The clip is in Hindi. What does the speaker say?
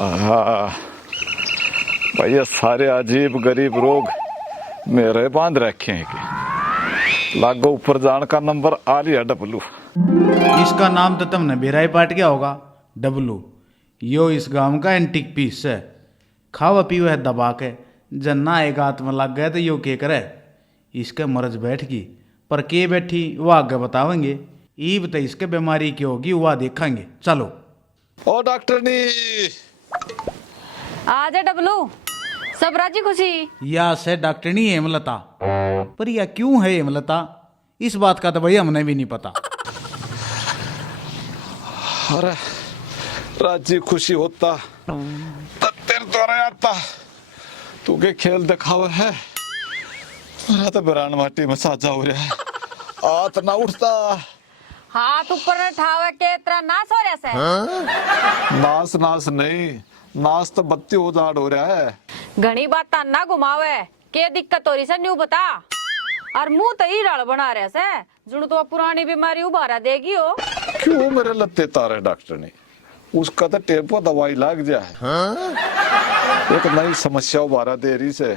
आहा, भाई ये सारे अजीब गरीब रोग मेरे बांध रखे हैं कि लागो ऊपर जान का नंबर आ लिया डब्लू। इसका नाम तो तुमने बिराई पाट गया होगा, डब्लू। यो इस गांव का एंटीक पीस है। खावा पीवा है दबा के, जन्ना एक हाथ में लग गए तो यो के करे। इसके मर्ज बैठ गई, पर के बैठी वो आगे बतावेंगे। ईब तो इसके बीमारी की होगी वह देखेंगे। चलो। ओ डॉक्टर नी, आजा डबलू, सब राजी खुशी। या से डॉक्टरनी हेमलता, पर यह क्यों है हेमलता, इस बात का तो भाई हमने भी नहीं पता। अरे राजी खुशी होता तब तेरे द्वारा आता तू के खेल दिखावे है। मेरा तो बिरान माटी में साजा हो रहा है, हाथ ना उठता। हाथ ऊपर ठावे के इतना नास हो रहा से। नास नास नहीं, नास तो बत्ती उजाड़ हो रहा है। घनी बात ना घुमावे, के दिक्कत हो रही से न्यू बता। और मुंह तो ही रड़ बना रहे से, जुड़ तो पुरानी बीमारी उबारा देगी हो। क्यों मेरे लत्ते तारे डॉक्टर ने, उसका तो टेम्पो दवाई लाग जाए। एक नई समस्या उबारा दे रही से,